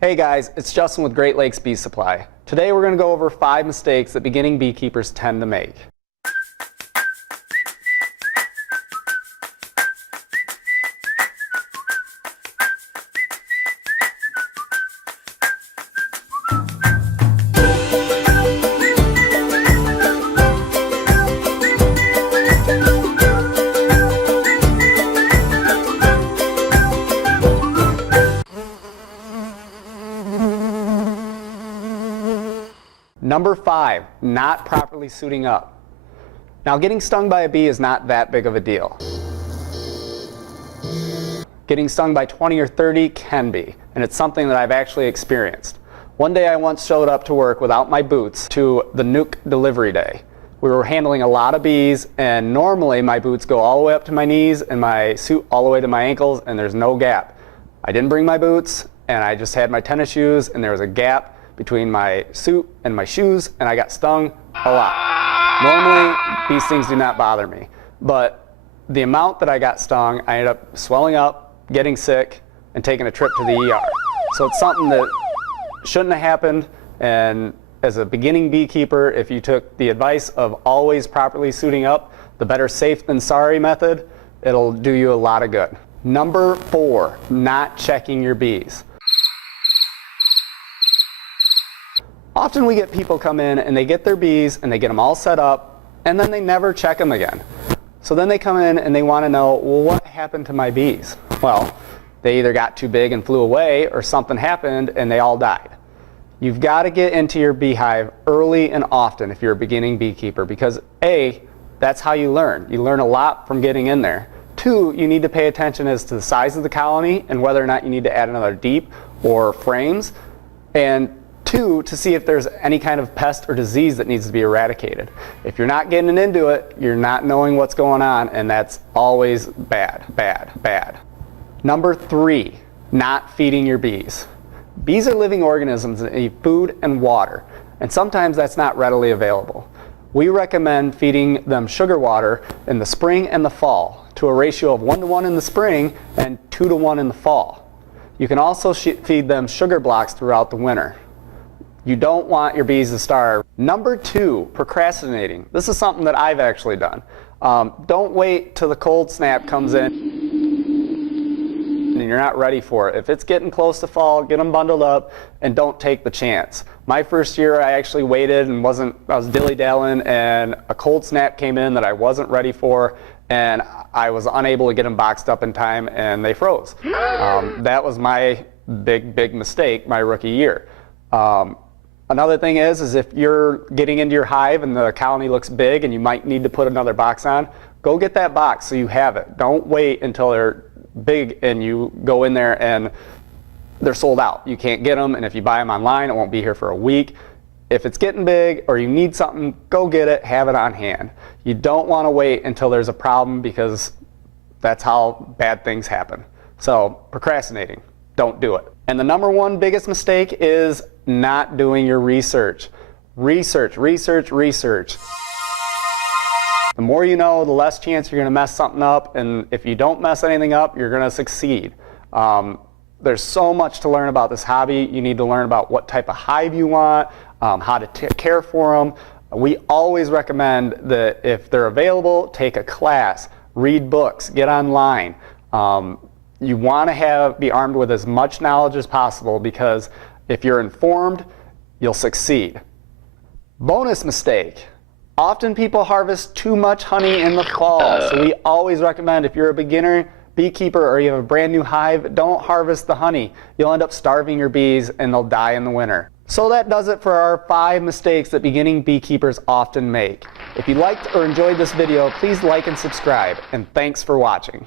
Hey guys, it's Justin with Great Lakes Bee Supply. Today we're going to go over 5 mistakes that beginning beekeepers tend to make. Number 5, not properly suiting up. Now, getting stung by a bee is not that big of a deal. Getting stung by 20 or 30 can be, and it's something that I've actually experienced. One day I once showed up to work without my boots to the nuke delivery day. We were handling a lot of bees, and normally my boots go all the way up to my knees and my suit all the way to my ankles, and there's no gap. I didn't bring my boots, and I just had my tennis shoes, and there was a gap between my suit and my shoes, and I got stung a lot. Normally, these things do not bother me, but the amount that I got stung, I ended up swelling up, getting sick, and taking a trip to the ER. So it's something that shouldn't have happened, and as a beginning beekeeper, if you took the advice of always properly suiting up, the better safe than sorry method, it'll do you a lot of good. Number 4, not checking your bees. Often we get people come in and they get their bees and they get them all set up and then they never check them again. So then they come in and they want to know, well, what happened to my bees? Well, they either got too big and flew away or something happened and they all died. You've got to get into your beehive early and often if you're a beginning beekeeper because A, that's how you learn. You learn a lot from getting in there. 2, you need to pay attention as to the size of the colony and whether or not you need to add another deep or frames. And 2, to see if there's any kind of pest or disease that needs to be eradicated. If you're not getting into it, you're not knowing what's going on, and that's always bad, bad, bad. Number 3, not feeding your bees. Bees are living organisms that need food and water, and sometimes that's not readily available. We recommend feeding them sugar water in the spring and the fall to a ratio of 1:1 in the spring and 2:1 in the fall. You can also feed them sugar blocks throughout the winter. You don't want your bees to starve. Number 2, procrastinating. This is something that I've actually done. Don't wait till the cold snap comes in and you're not ready for it. If it's getting close to fall, get them bundled up and don't take the chance. My first year I actually waited and I was dilly-dallying and a cold snap came in that I wasn't ready for and I was unable to get them boxed up in time and they froze. That was my big mistake my rookie year. Another thing is if you're getting into your hive and the colony looks big and you might need to put another box on, go get that box so you have it. Don't wait until they're big and you go in there and they're sold out. You can't get them, and if you buy them online, it won't be here for a week. If it's getting big or you need something, go get it, have it on hand. You don't want to wait until there's a problem because that's how bad things happen. So procrastinating, don't do it. And the number 1 biggest mistake is not doing your research. Research. The more you know, the less chance you're going to mess something up, and if you don't mess anything up, you're going to succeed. There's so much to learn about this hobby. You need to learn about what type of hive you want, how to care for them. We always recommend that if they're available, take a class, read books, get online. You want to be armed with as much knowledge as possible because if you're informed, you'll succeed. Bonus mistake. Often people harvest too much honey in the fall, so we always recommend if you're a beginner beekeeper or you have a brand new hive, don't harvest the honey. You'll end up starving your bees and they'll die in the winter. So that does it for our 5 mistakes that beginning beekeepers often make. If you liked or enjoyed this video, please like and subscribe, and thanks for watching.